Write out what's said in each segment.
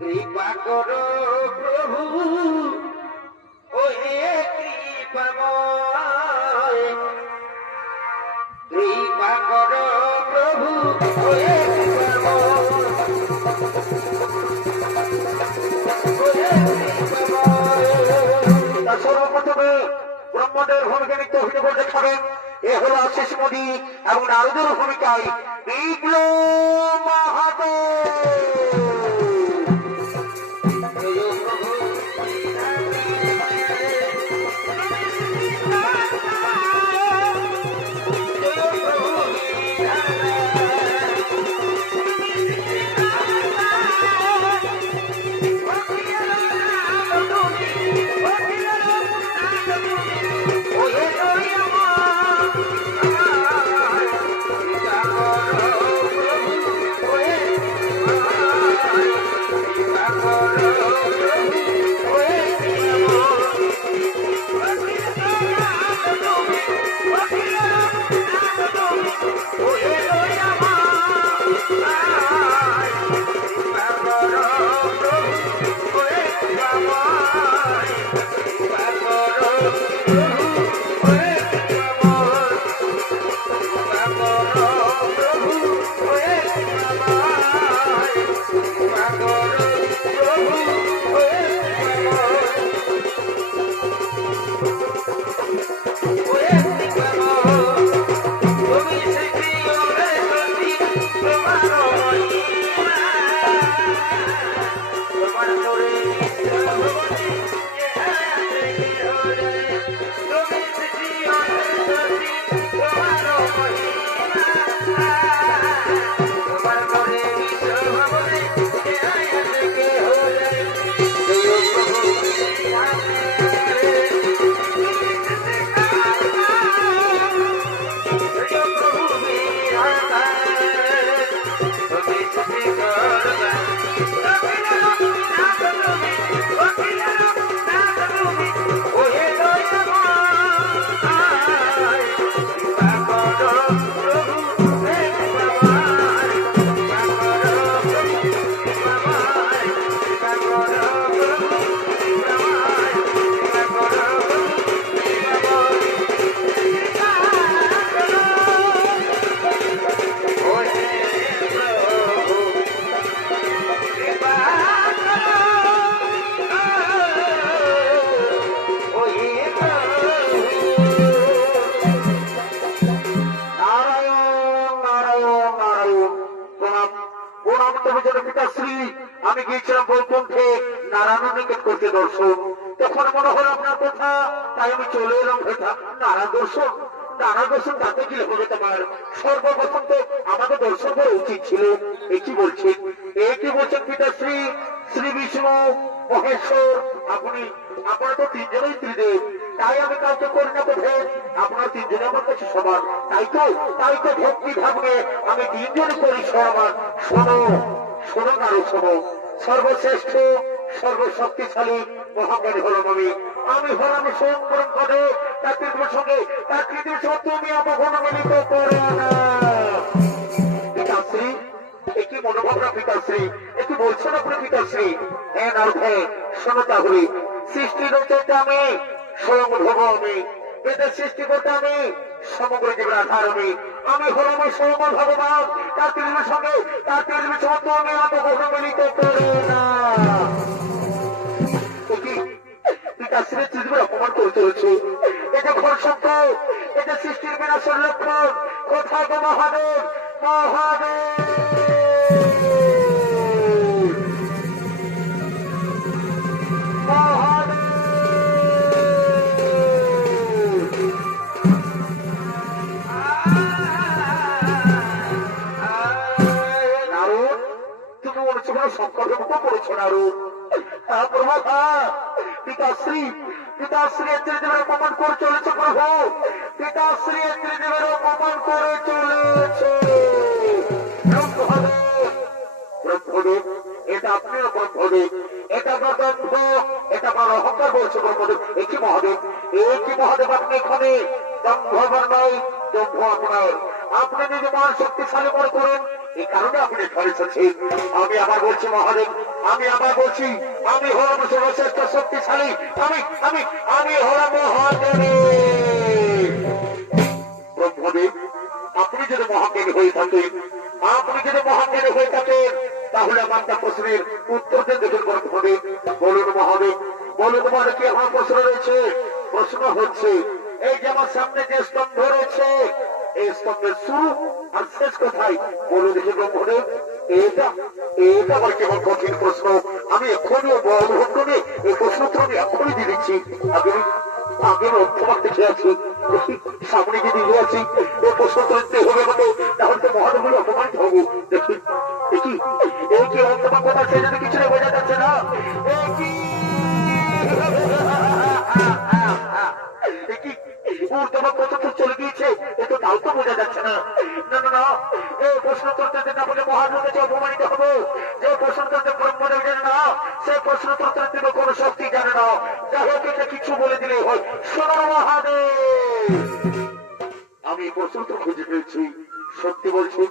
কৃপা করো প্রভু ওহে কৃপাময়, কৃপা করো প্রভু ওহে সর্বপ্রথমে ব্রহ্মাণ্ডের ভূমিকা নিত্য অভিনয় দেখাবেন। এ হল আশিস মোদী এবং নারদের ভূমিকায় বিপ্লব আমি গিয়েছিলাম বৈকুণ্ঠে নারায়ণ নিকেট করতে দর্শন, তখন মনে হলো আপনার কথা, তাই আমি চলে এলাম নারায়ণ দর্শন। নারায়ণ দর্শন তাতে গেলে হবে তোমার সর্বপ্রথম তো আমাদের দর্শন করা উচিত ছিল। একই বলছেন পিতাশ্রী শ্রী বিষ্ণু মহেশ্বর, আপনারা তো তিনজনই ত্রিদেব, তাই আমি কাউকে করি না ভেদ, আপনারা তিনজনে আমার কাছে সমান, তাই তো ভক্তি ভাবনে আমি তিনজনে করি সমান। শোনো কারো শোনো, সর্বশ্রেষ্ঠ সর্বশক্তিশালী মহাজ্ঞানী হলাম আমি হলাম সংগ্রাম করে তার তৃতীয় সঙ্গে তুমি আমাকে মিলিত করে না। পিতাশ্রী একই মনোভাবনা, পিতাশ্রী একই বলছেন আপনি পিতাশ্রী। হ্যাঁ না হ্যাঁ, শোনো তাহলে সৃষ্টির রচয়িতা আমি, স্বয়ং ভোগ আমি, এদের সৃষ্টি করতে আমি, সমগ্র জীবন আধার আমি হলাম স্বয়ং ভগবান, তার তৃতীয় সঙ্গে তুমি আমাকে মিলিত করে না। পিতাশ্রী পৃথিবীর অপমান করে চলেছে, এটা ঘর সত্য, এটা সৃষ্টির বিনাশের লক্ষণ। কোথায় গো মহাদেব, মহাদেব সংকটের মতো করেছো নারদ। পিতাশ্রী ত্রিদেবের অপমান করে চলেছে প্রভু, পিতাশ্রী ত্রিদেবের অপমান করে চলেছে। ব্রহ্মদেব, এটা আপনার ব্রহ্মদেব, এটা ব্রহ্ম, এটা আমার অহংকার বলছে ব্রহ্মদেব। একই মহাদেব আপনি এখানে দম্ভ নয়, দম্ভ আপনার। আপনি নিজে মহান শক্তিশালী মনে করেন, এই কারণে আপনি এখানে এসেছেন। আমি আবার বলছি মহাদেব, আমি আবার বলছি, আমি হলাম সর্বশ্রেষ্ঠ শক্তিশালী, আমি আমি আমি হলাম মহাদেব। ব্রহ্মদেব, আপনি যদি মহাজ্ঞানী হয়ে থাকেন, আপনি যদি মহাজ্ঞানী হয়ে থাকেন, তাহলে আমার একটা প্রশ্নের উত্তর দেন। দেখুন ব্রহ্মদেব, বলুন মহাদেব, বলুন তোমার কি আমার প্রশ্ন রয়েছে? প্রশ্ন হচ্ছে, এই যে আমার সামনে যে স্তম্ভ রয়েছে, এই স্তম্ভের শুরু আর শেষ কোথায়? বলুন দেখি ব্রহ্মদেব। এটা এটা আবার কেমন কঠিন প্রশ্ন! আমি এক্ষুনি অনুভব করে এই প্রশ্ন তো আমি এক্ষুনি দিয়ে দিচ্ছি। আগে অর্থমান দেখে আছি, সামনে যদি দিয়ে আছি, এই প্রশ্ন করতে হবে আমাকে, তাহলে তো মহাদেব বলে অপমানিত হবো। দেখি দেখি এই কি অর্থমান কথা, সে যদি কিছু বোঝা যাচ্ছে না। চলে গিয়েছে, এতো তাও তো বোঝা যাচ্ছে না। না না না, এই প্রশ্ন করতে না বলে মহাদেব কাছে অপমানিত হবো। যে প্রশ্ন করতে ব্রহ্মদেব জানে না, সে প্রশ্ন করতে দেবে কোনো শক্তি জানে না। যাই হোক, এটা কিছু বলে দিলেই হয়। শোনো মহাদেব, আমি প্রশ্ন তো খুঁজে পেয়েছি। সত্যি বলছি,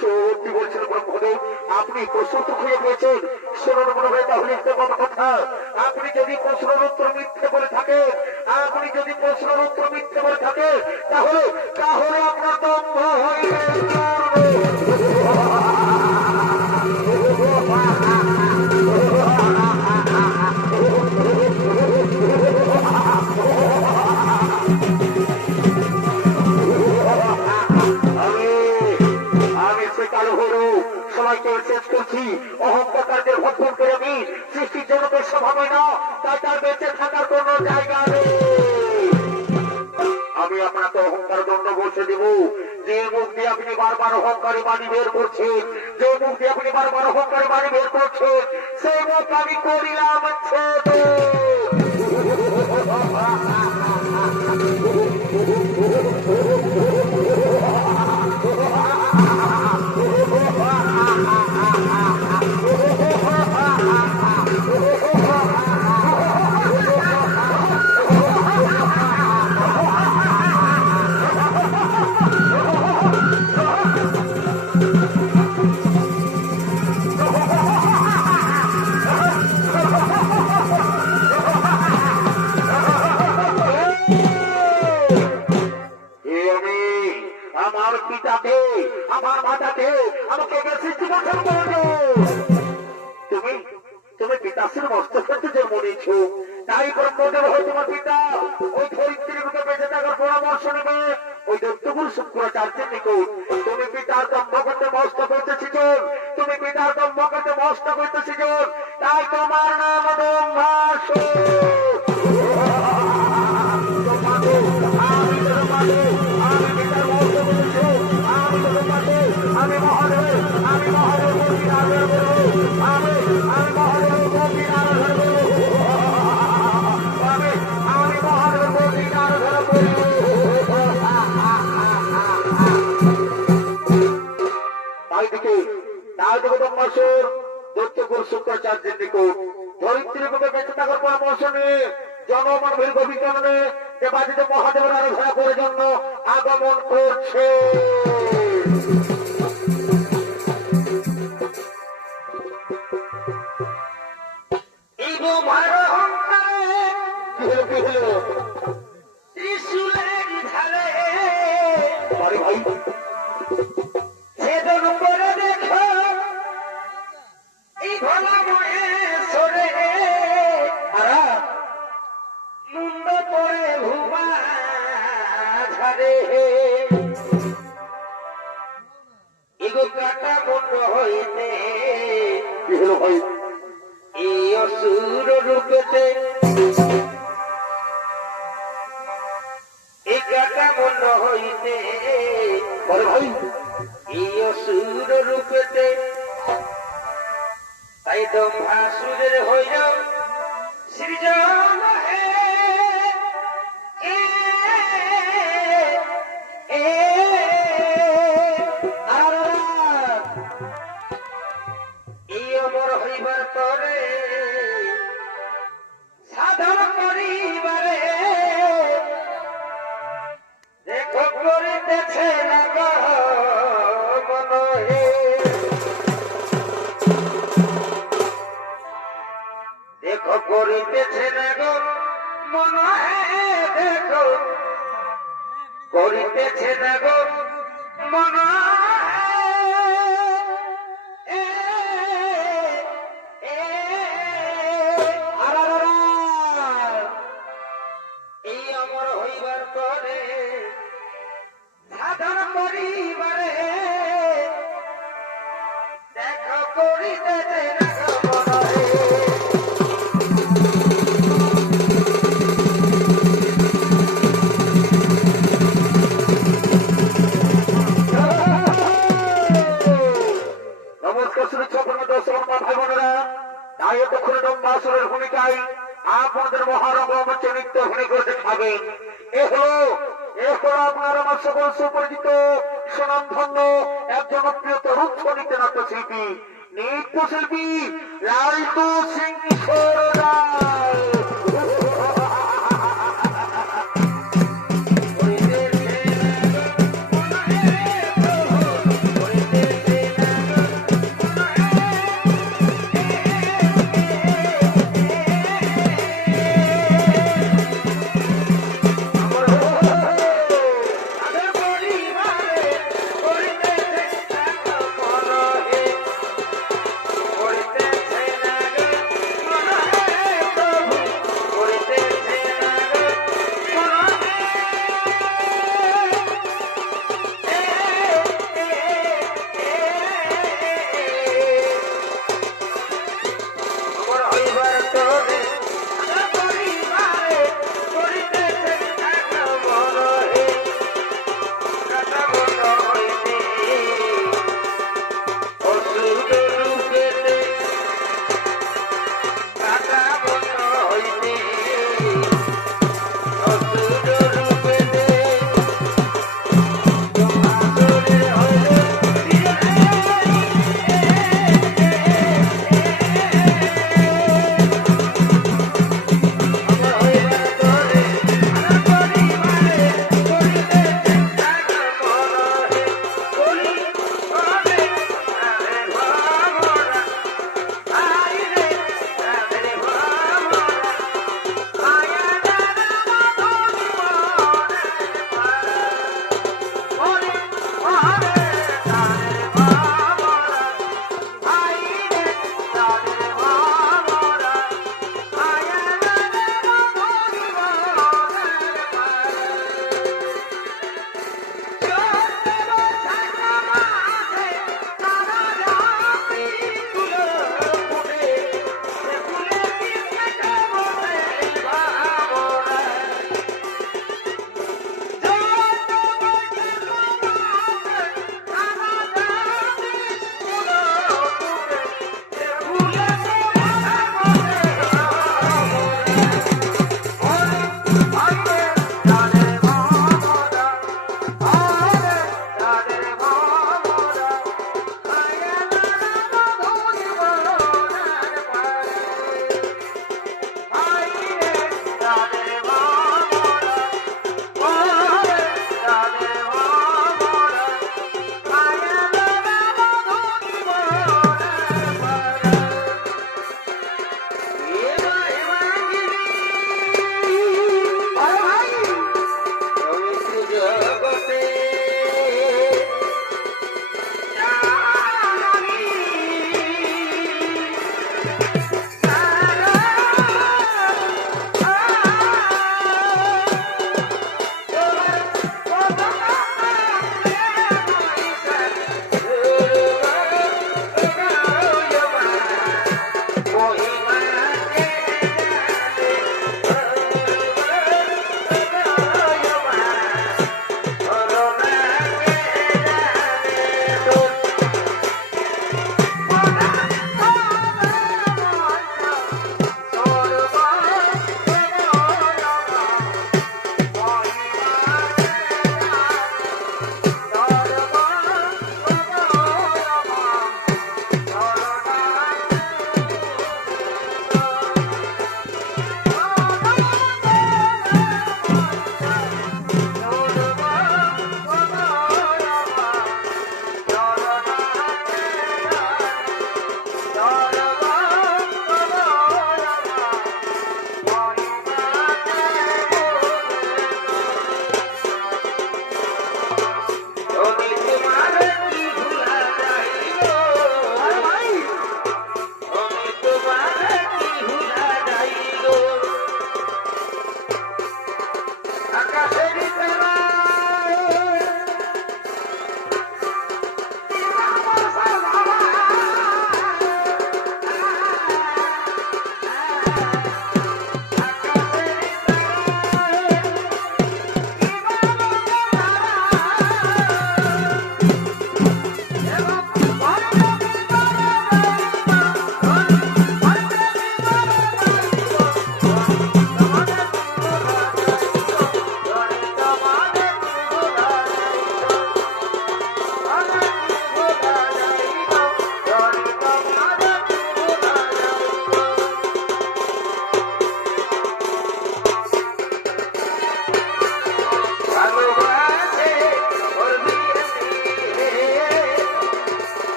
সত্যি বলছেন ব্রহ্মদেব, আপনি প্রশ্ন তো খুঁজে পেয়েছেন। শোনার মনে হয় তাহলে একটা কথা, আপনি যদি প্রশ্নের উত্তর মিথ্যে বলে থাকে, আপনি যদি প্রশ্নের উত্তর মিথ্যে বলে থাকে, তাহলে তাহলে আপনার দম্ভ হইবে। সবাইকে শেষ করছি। অহংকারদের ভক্ষণ করে আমি সৃষ্টির জগতের স্বভাব না, তাই তার বেঁচে থাকার কোন জায়গা নেই। আমি আপনাকে অহংকার দণ্ড বসে দেব। যে মুখ দিয়ে আপনি বারবার অহংকারী বাণী বের করছেন, যে মুখ দিয়ে আপনি বারবার অহংকারী বাণী বের করছেন, সেই মুখ আমি করিলাম ছোট। আমার মাতাকে আমাকে সৃষ্টি করতে বলছো। তুমি তুমি পিতাশ্রীর মস্তকে জন্ম নিয়েছ, তাই ব্রহ্মদেব হয় তোমার পিতা। ওই ধরিত্রীর মুখে বেঁচে থাকার পরামর্শ নেবে ওই দৈত্যগুরু শুক্রাচার্যের নিকট। তুমি পিতার দম্ভ করতে মস্তক হইতে শিখুন, তুমি পিতার দম্ভ করতে মস্তক হইতে শিখুন, তাই তোমার নাম দম্ভাসুর। আমি পিতার মস্তক হইতেছি, আমি মহাদেব, আমি মহাদেব মূর্তি আরাধনা করব, আমি মহাদেব মূর্তি আরাধনা করব, আমি মহাদেব মূর্তি আরাধনা করব। তাই দিকে ব্রহ্মাসুর দৈত্যগুরু শুক্রাচার্যের নিকট ধরিত্রীর মুখে বেঁচে থাকার পরামর্শ নিয়ে জনমানবের গভীর কারণে দেবাদিতে মহাদেবের আরাধনা করার জন্য আগমন করছে। দম্ভাসুরের হইল সৃজন এই অমর হইবার তরে সাধন করিবারে দেখো করিতেছে না গো মন হে। শুনেছি আপনার দর্শক ভাই বোনেরা, তাই এতক্ষণে ডম্বাসুরের ভূমিকায় আপনাদের মহারগম চরিত্র অভিনয় করে দেখাবেন। এ হলো আপনার আমার সকল সুপরিচিত সুনামধন্য একজন প্রিয় তরুণ নৃত্য শিল্পী, নৃত্যশিল্পী লালটু সিং কিশোর রায়।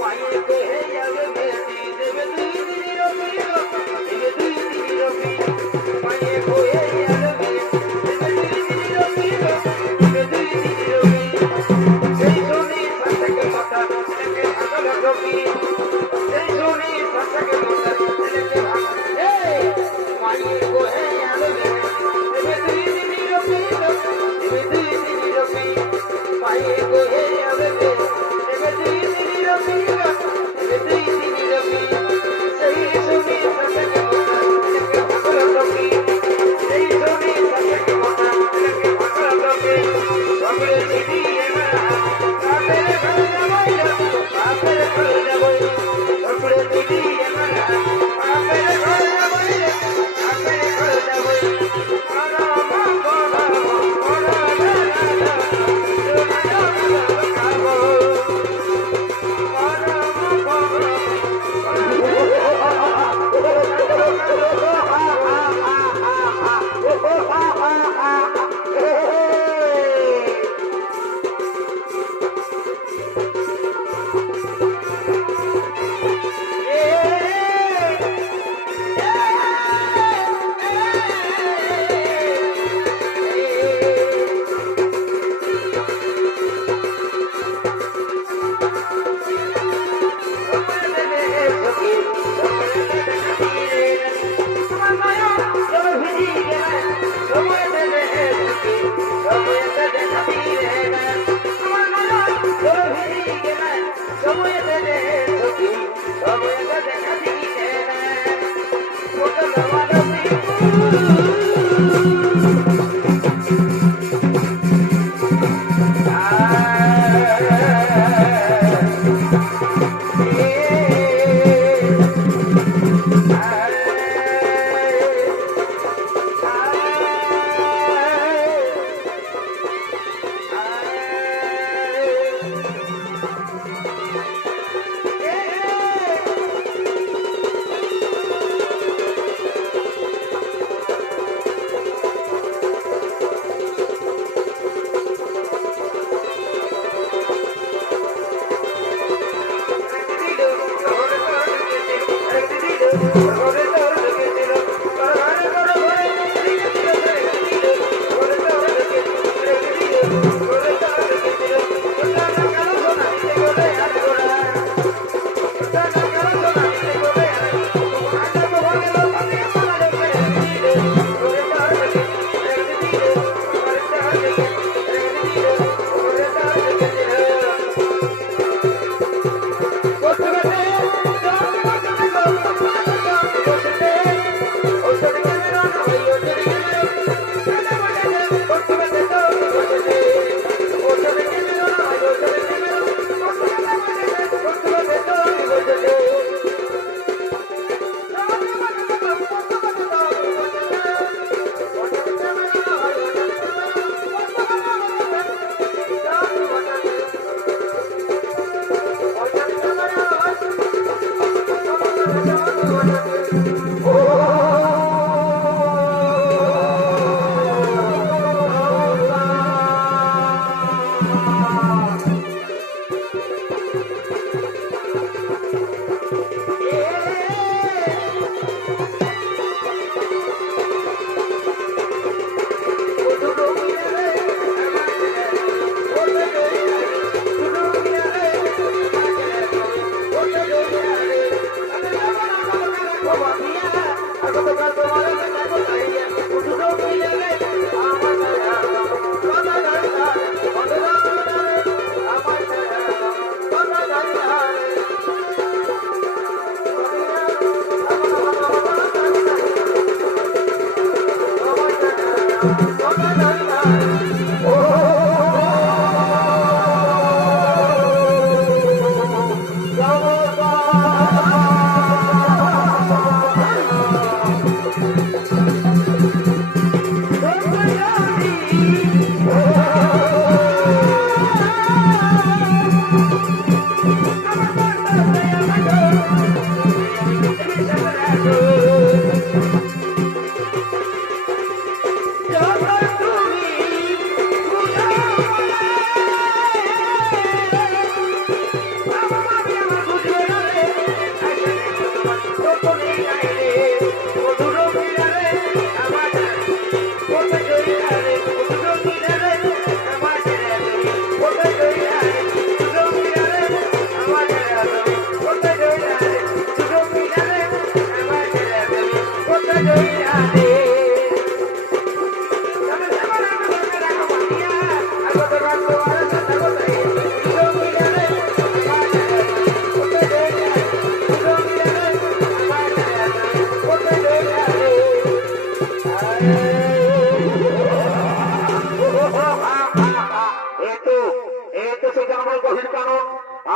পাইতে যাবে বেটি দেবে ঘরে তোর রেখেছিল তোর ঘরে ঘরে ঘরে রেখেছিল ঘরে তোর রেখেছিল ঘরে তোর রেখেছিল সোনা কালো সোনা দিতে গোলে আর গোড়া সোনা কালো সোনা দিতে গোলে আর আটা তো হয়ে গেল আমি মালা রেখে ঘরে তোর রেখেছিল ঘরে তোর রেখেছিল ঘরে তোর রেখেছিল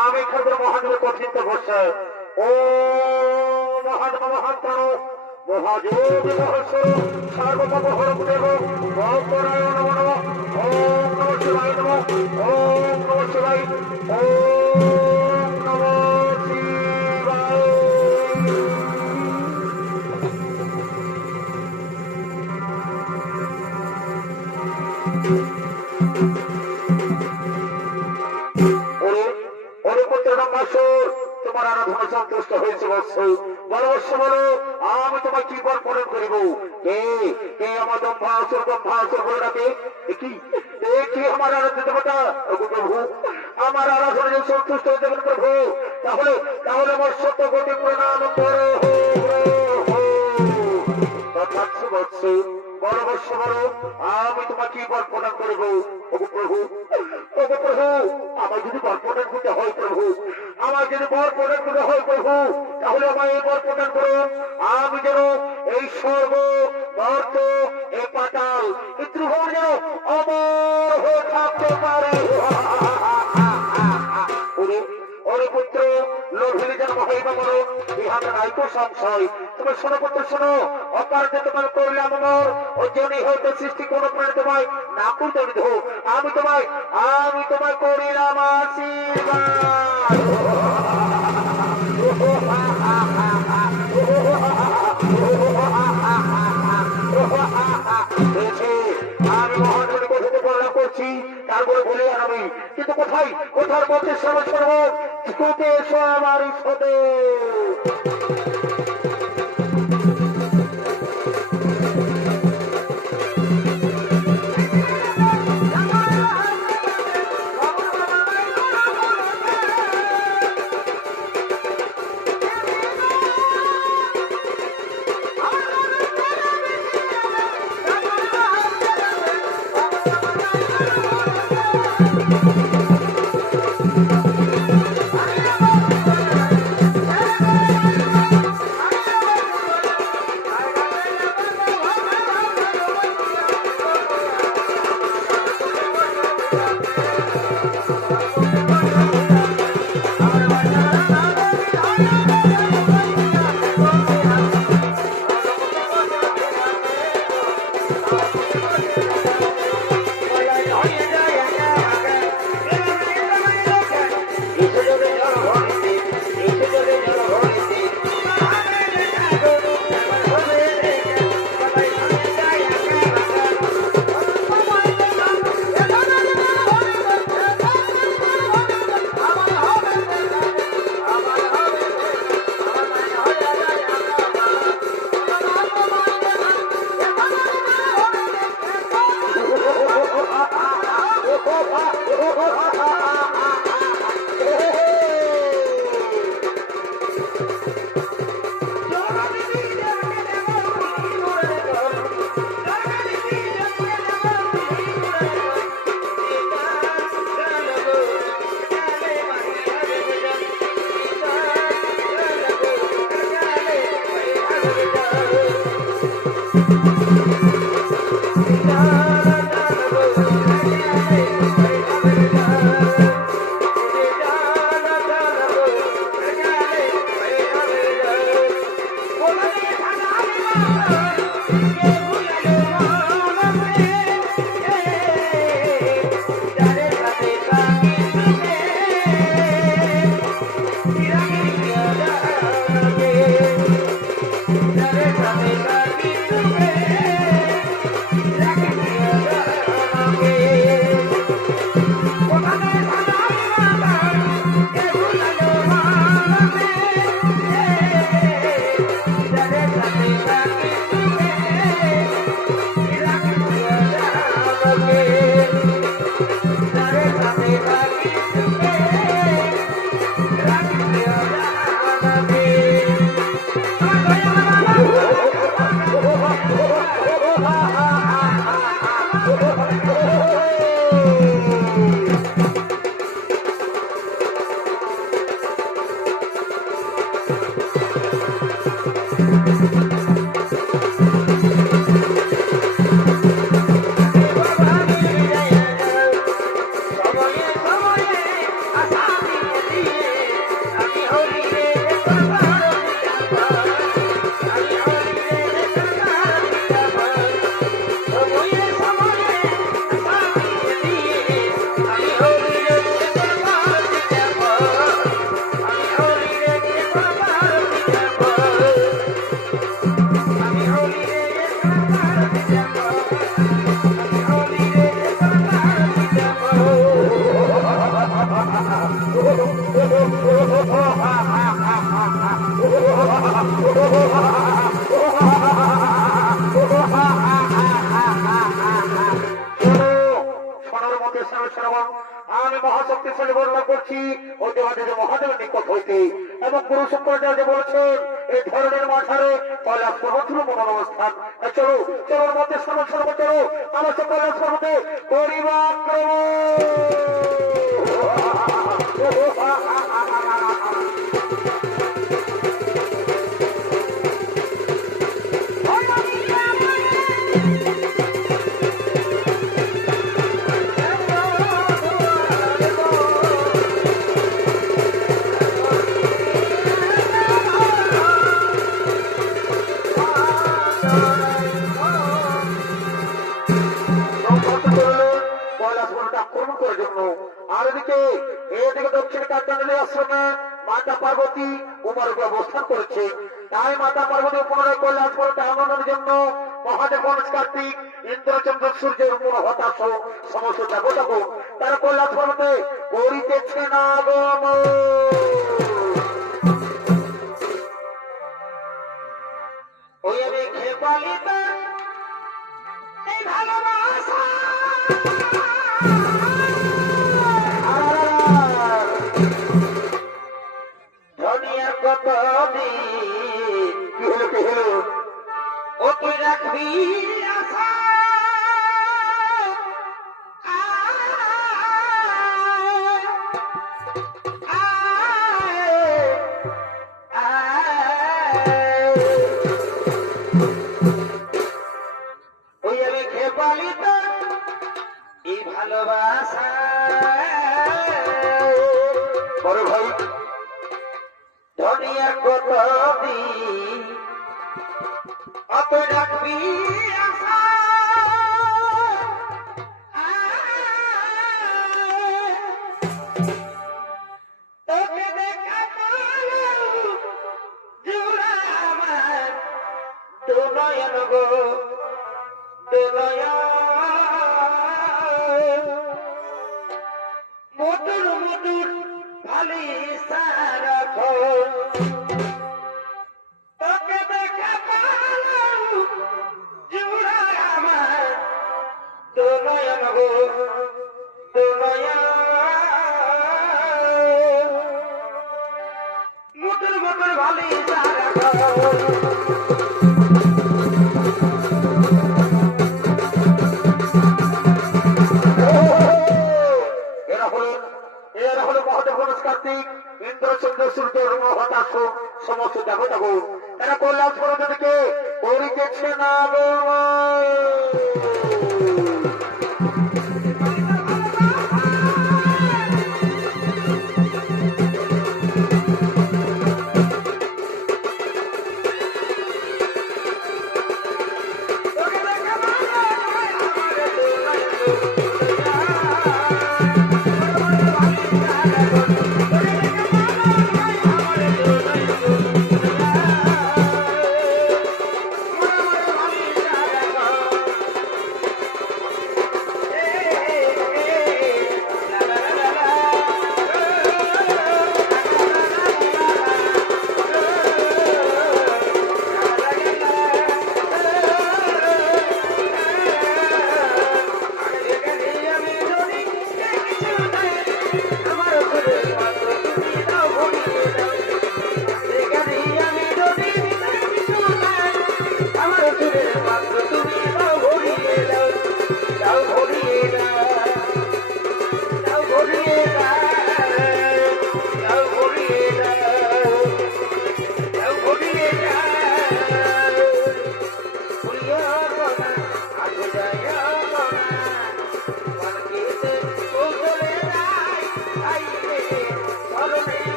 আমি খাদ্য মহাদেব কঠিন বসে ও মহাদেব মহাত্মানো মহাযোগ মহর্ষ সার্বভৌম হরদেব গৌতরায়ণ নম ওম নমঃ শিবায় নম ওম নমঃ শিবায় ওম নমঃ শিবায়। তোমার আরাধনা সন্তুষ্ট হয়েছে বৎস বলবৎস বলো আমি তোমায় কি বর্পণ করিব কে কে আমার ব্রহ্মাসুর বলে ডাকে কি কি আমার আরাধ্য দেবতা প্রভু আমার আরাধনা যদি সন্তুষ্ট হয়ে দেবেন প্রভু তাহলে তাহলে আমার সত্য গতি প্রণাম করো বৎস বলবৎস বলো আমি তোমাকে কি বর্পণ করিব প্রভু প্রভু আমার যদি বর্পণ করতে হয় প্রভু আমার যদি বর প্রদান করতে হয় প্রভু তাহলে আমায় এই বর প্রদান করুন আমি যেন এই স্বর্গ মর্ত এই পাতাল এই ত্রিভুবন যেন অমর হয়ে থাকতে পারে। ওরে পুত্র লোভিনী যেন মহিমা বলো ইহাতে নাই তো সংশয় তুমি শোনো পুত্র শোনো অপারতে তোমার করলাম আমার ও জনি হইতে সৃষ্টি কোন প্রাণী তোমায় না করতে বিধ আমি তোমায় করিলাম আশীর্বাদ। আমি মহানবী কথাতে বর্ণনা করছি তারপরে বলে আমি কিন্তু কোথার মধ্যে সর্ব ছোটে এসো আমার সাথে আমি মহাশক্তিশালী বর্ণনা করছি ওই দেবাদেবী মহাদেবের নিকট হইতে এবং গুরু শঙ্করাচার্য বলেছেন এই ধরনের মাথারে কৈলাস পর্বত হল মনোর অবস্থান। চলো চলোর মধ্যে সর্ব চলো আমার সে কৈলাস পর্বতে পরিবাক্রম। দক্ষিণ কাঞ্চনজলি আশ্রমে মাতা পার্বতী উমার উপর অবস্থান করেছে। তাই মাতা পার্বতী পুনরায় কৈলাস পর্বতে আগমনের জন্য মহাদেব গণেশ কার্তিক ইন্দ্রচন্দ্র সূর্যের উপর হতাশ সমস্ত দেবতাগণ তারা কৈলাস পর্বতে করিতেছেন আগমন। ওই আমি খেপালিত এই ভালোবাসা ও তুই রাখবি আশা ওই আমি খেপালিত এই ভালোবাসা বড় ভাই ধনিয়া কত দিন অত রাখবি আশা তোকে দেখা জুড়া আমার দুনয়ন গো দুনয়ন মধুর মধুর ভালি সারা ভালো কথা গো, তারা কৈলাস পর্বত থেকে পড়িতেছে না গো।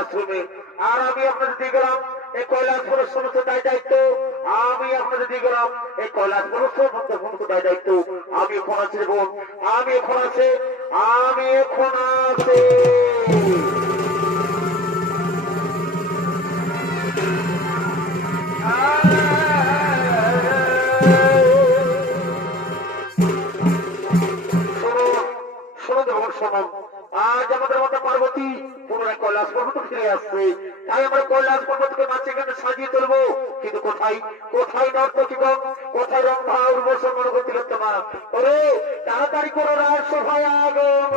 আশ্রমে আর আমি আপনাদের দিয়ে গেলাম এই কৈলাসপুরের সমস্ত দায় দায়িত্ব আমি আপনাদের দিয়ে গেলাম এই কৈলাসপুরের সমস্ত দায় দায়িত্ব আমি এখন আছি বোন আমি এখন আছে আমি এখন আছে আজ আমাদের মতো পার্বতী পুনরায় কৈলাস পর্বত ফিরে আসছে তাই আমরা কৈলাস পর্বতকে মাঝে এখানে সাজিয়ে তুলবো কিন্তু কোথায় কোথায় নর্তকীগণ কোথায় রম্ভা উর্বশী মনোগতি করতে না ওরে তাড়াতাড়ি করো রাজ সভায় আগমন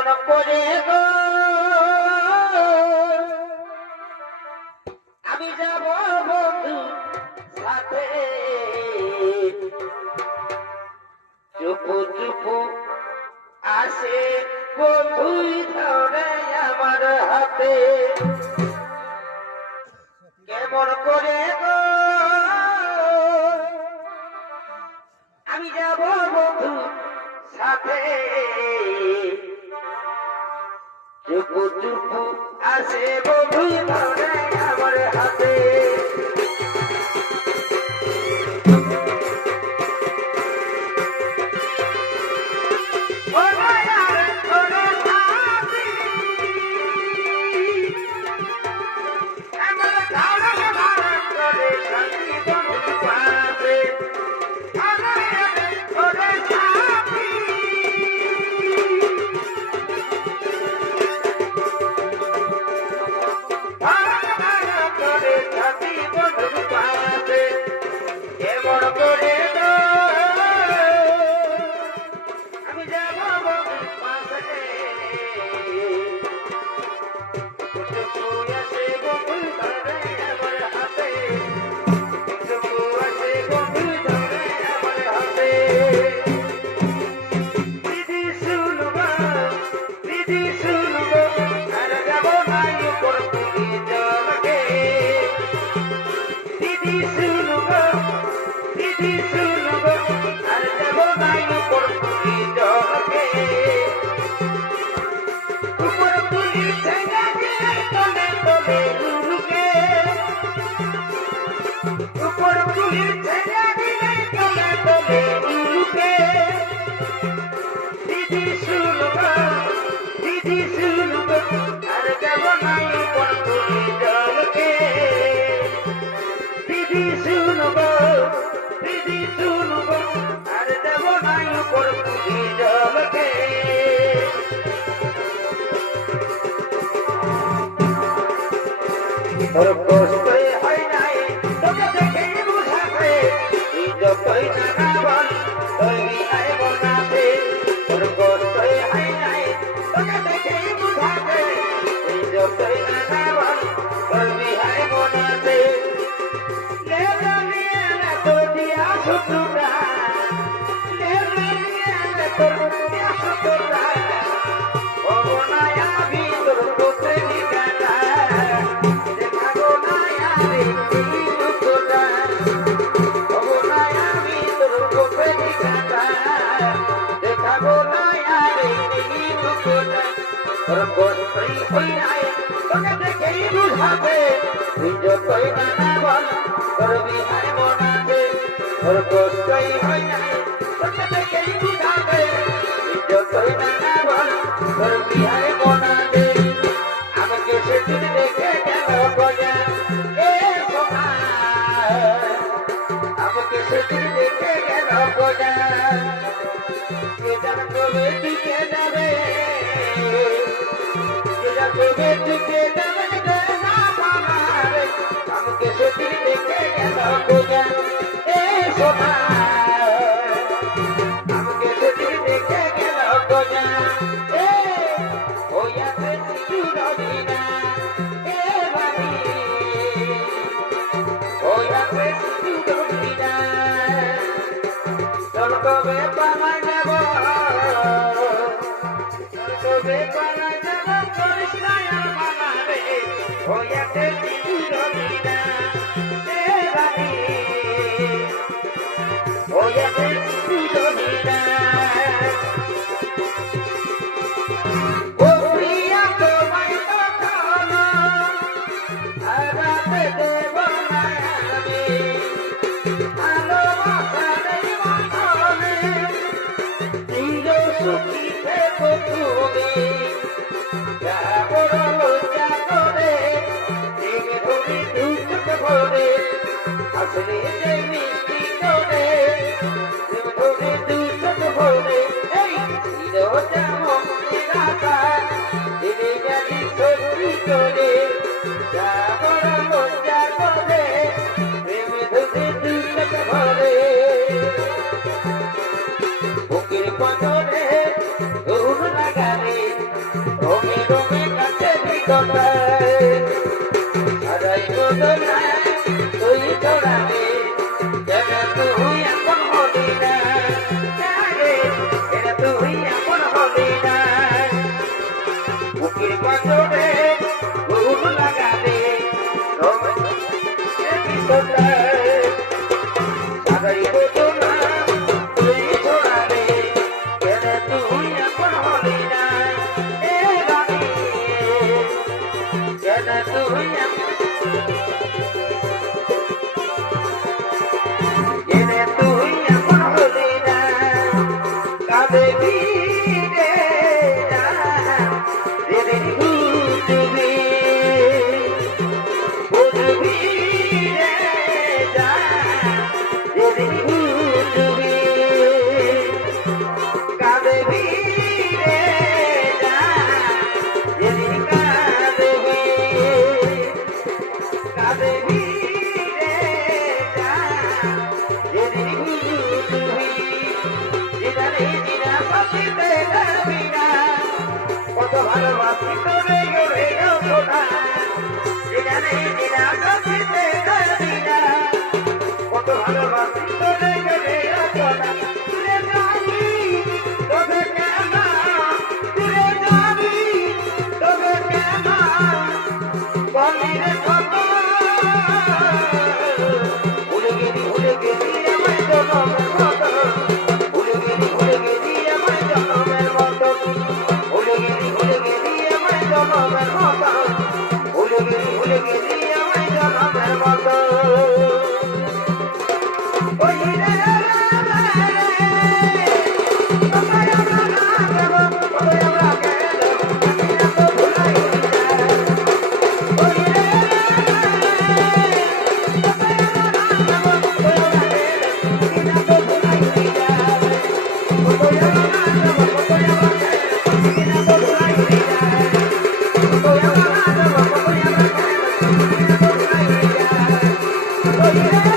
কেমন করে গো আমি যাব বন্ধু সাথে চুপু চুপু আসে বন্ধুই ধরে আমার হাতে কেমন করে গো আমি যাব বন্ধু সাথে চুপু চুপু আসে বন্ধুই ধরে আমার হাতে তোর কষ্টই হয় নাই তোকে দেখে বুঝাতে তুই যতই না বল তোর বিহারে বনাতে তোর কষ্টই হয় নাই তোকে দেখে বুঝাতে তুই যতই না বল তোর বিহারে বনাতে লে নিয়ে না তোর দিয়া সুতুরা লে নিয়ে না তোর দিয়া সুতুরা ও বনায়া ভিতর তোতে নিকাটা যতই না বল তোর বিহারে বনাতে তোর কষ্টই হয় নাই তোকে দেখেই বুঝাবে যতই না বল তোর বিহারে বনাতে আমাকে সেদিন দেখে গেল গজা এ সোনা আমাকে সেদিন দেখে গেল গজা কে জানে কবে টিকে যাবে কে জানে কবে টিকে যাবে আমাকে সেদিন দেখে গেল গজা এ সোনা আমাকে সেদিন দেখে গেল গজা এ হইয়াছে সিঁদুর বিনা এ বাড়ি হইয়াছে সিঁদুর বিনা চল কবে পালা যাব চল কবে পালা যাব করিস না আর মানা রে হইয়াছে সিঁদুর বিনা এ বাড়ি হইয়াছে সিঁদুর বিনা বুকের পাথরে তুমি কাছে ভিতরে আড়াই বদলে তুই তোড়াবে যেন তুই এখন হলি না রে যেন তুই এখন হলি না বুকের পাঁচরে ঘুম লাগাবে তুমি ভিতরে আড়াই বদলে তুই তোড়াবে যেন তুই এখন হলি না যেন তুই জেনে তুই এখন হলি না কাঁদে ভিড়ে যেদিন বুঝবি বুঝবি রে যেদিন বুঝবি কাঁদে ভিড়ে যেদিন কাঁদবি কাঁদে ভিড়ে যেদিন বুঝবি যেখানে দিনা পাখিতে যাবি না কত ভালোবাসি তোরে গড়ে সোনা যেখানে দিনা পাখিতে যাবি না কত ভালোবাসি তোরে গড়ে সোনা তুলে যাবি তোকে কেন তুলে যাবি তোকে কেন বলি রে কত ভুলে গেলি আমায় জনমের মতো ভুলে গেলি আমায় জনমের মতো ভুলে গেলি আমায় জনমের মতো ভুলে গেলি আমায় জনমের মতো ওই রে কোথায় আমরা না যাব কোথায় আমরা গেল আমি না তো ভুলাই যায় ওই রে কোথায় আমরা না যাব কোথায় আমরা গেল আমি না তো ভুলাই যায় কোথায় আমরা না যাব কোথায় আমরা গেল আমি না তো ভুলাই যায় কোথায় আমরা না যাব কোথায় আমরা গেল আমি না তো ভুলাই যায় ওই রে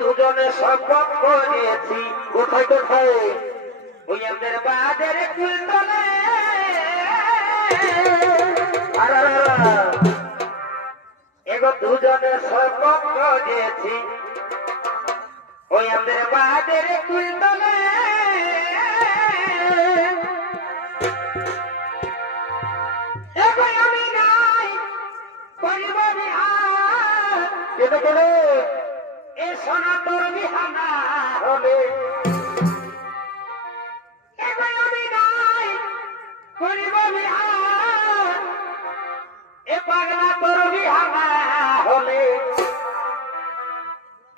দুজনে শপথ করেছি কোথায় কোথায় ওই আমাদের বাজার কুলতলে এগো দুজনে শপথ করেছি ওই আমাদের বাদের কুল তলে এগো আমি নাই করিব বিহার কেটে গেলে এ সোনা তোর বিহানা হলে এগো আমি নাই করিব বিহার এ পাগলা তোর বিহানা হলে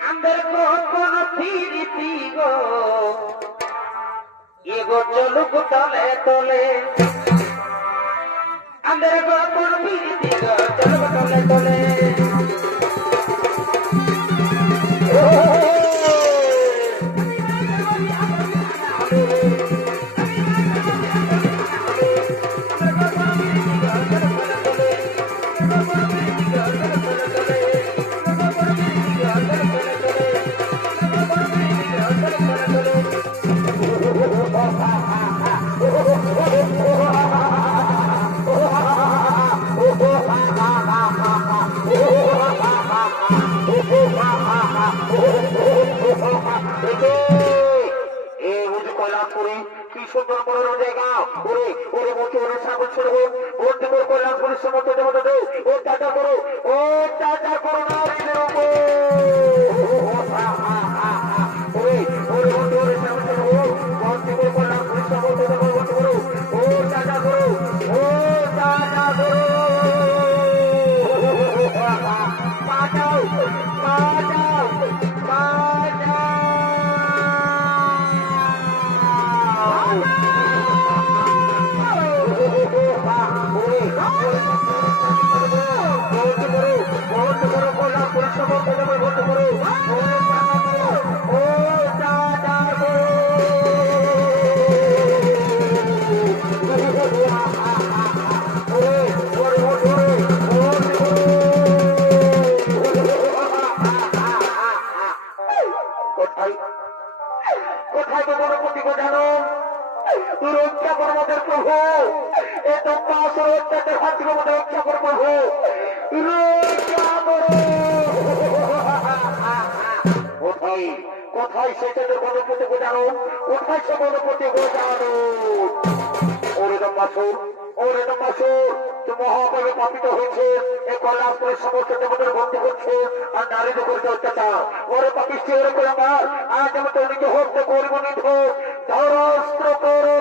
আমাদের কোন ফিরিতি গো এগো চলুক তলে তলে আমাদের কোন ফিরিতি গো চলুক তলে তলে কৈলাসপুরে কি সুন্দর মনোরম জায়গা ওরে ওরে মুখে ওরে ছাগল ছেড়ব ওর দেবো কৈলাসপুরের সমস্ত দেবতা দেব ও টাটা করো না ওরে ওরে মুখে ওরে ছাগল ছেড়ব ওর দেবো কৈলাসপুরের সমস্ত দেবতা করো ও টাটা করো পাঠাও কোথায় তো গণপতি গো জানো রক্ষা করো আমাদের প্রভু এ তো পাঁচ রক্ষাতে হাত থেকে আমাদের রক্ষা করো প্রভু রক্ষা করো কোথায় কোথায় সেটা তো গণপতি গো জানো কোথায় সে গণপতি গো জানো ওরে মাসুর তো মহাপাবে পাপিত হয়েছে এই কৈলাসপুরের সমস্ত দেবতার বন্ধ করছে আর নারীদের করতে অত্যাচার ওরে পাপিষ্টি ওরে করে আমার আজ আমি তো নিজে হত্যা করবো নিধ ধরস্ত্র করো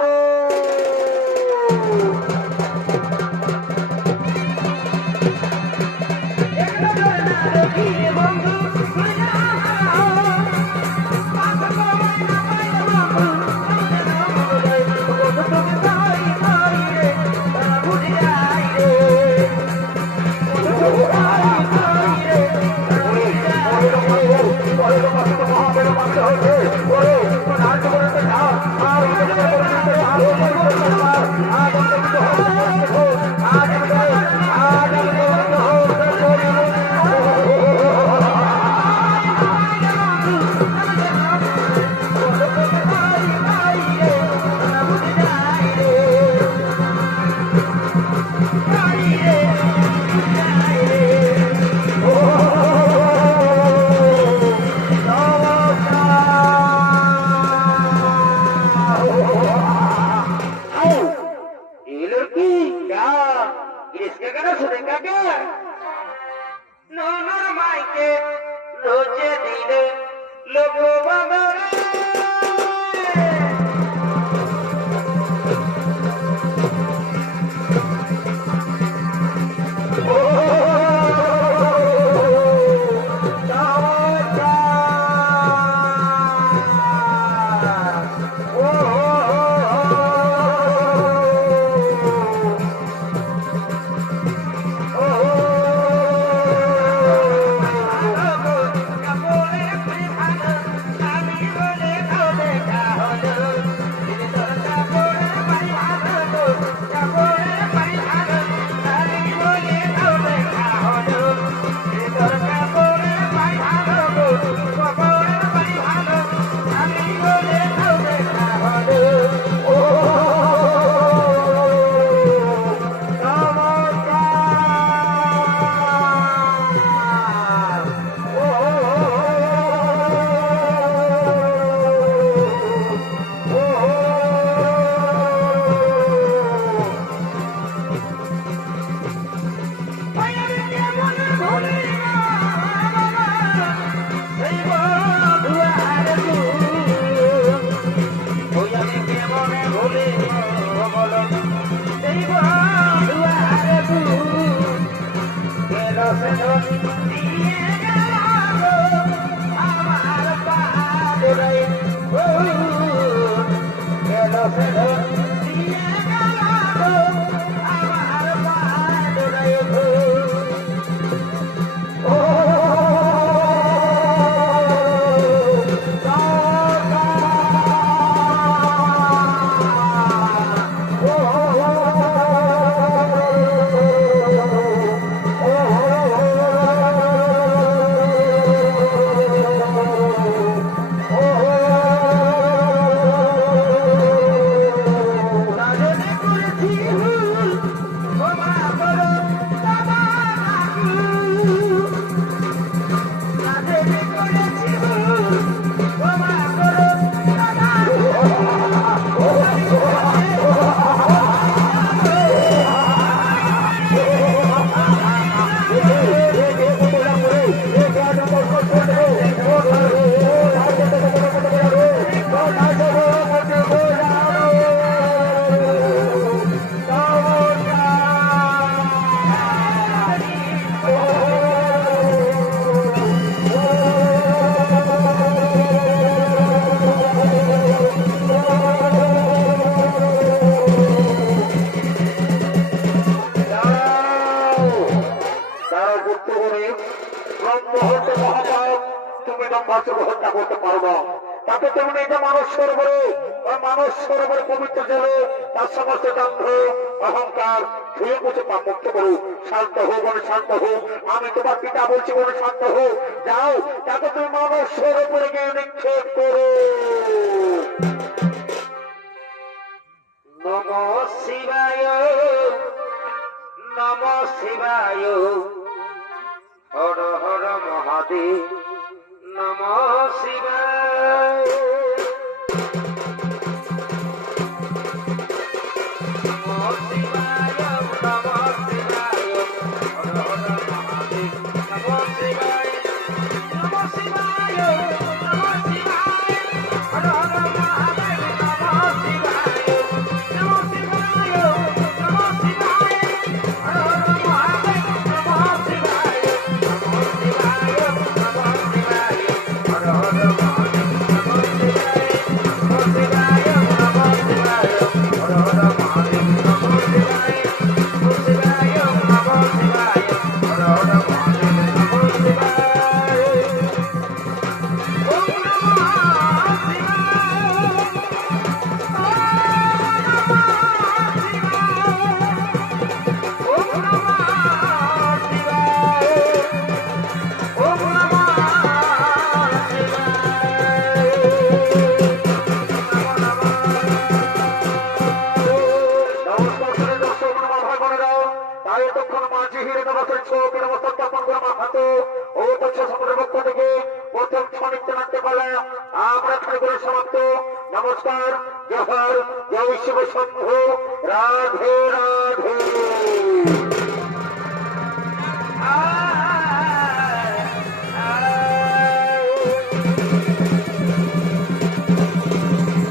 দিয়ে গেল আমার পাদরে গেল ফের দিয়ে গেল আমার পাদরে হত্যা করতে পারবো তাতে তেমনি এটা মানস সরোবরে মানস সরোবরে পবিত্র জল তার সমস্ত দ্বন্দ্ব অহংকার ধুয়ে মুছে মুক্ত করো শান্ত হোক বলে শান্ত হোক আমি তোমার পিতা বলছি বলে শান্ত হোক যাও তাকে তুমি মানস সরোবরে গিয়ে নিক্ষেপ করো নমঃ শিবায় নমঃ শিবায় হর হর মহাদেব নমঃ শিবায় নমঃ শিবায় নমঃ শিবায় হর হর মহাদেব নমঃ শিবায় নমঃ শিবায় নমঃ শিবায় হর হর মহাদেব নমঃ শিবায় নমঃ শিবায় নমঃ শিবায় হর হর মহাদেব নমঃ শিবায় নমঃ শিবায় নমঃ শিবায় হর হর মহাদেব নমঃ শিবায় নমঃ শিবায় নমঃ শিবায় হর হর মহাদেব নমঃ শিবায় নমঃ শিবায় নমঃ শিবায় হর হর মহাদেব নমঃ শিবায় ওম নমঃ নমস্কার করে দর্শক আমার ভাই বোনেরা তাই এতক্ষণ মাঝি হিরে নমস্কার ছবির অবস্থা স্থাপন করে মাথাতে ও তথ্য সকলের পক্ষ থেকে প্রথম ক্ষণিক নাট্যকলা আমরা খালি করে সমাপ্ত নমস্কার জহর জয় শিব শম্ভু রাধে রাধে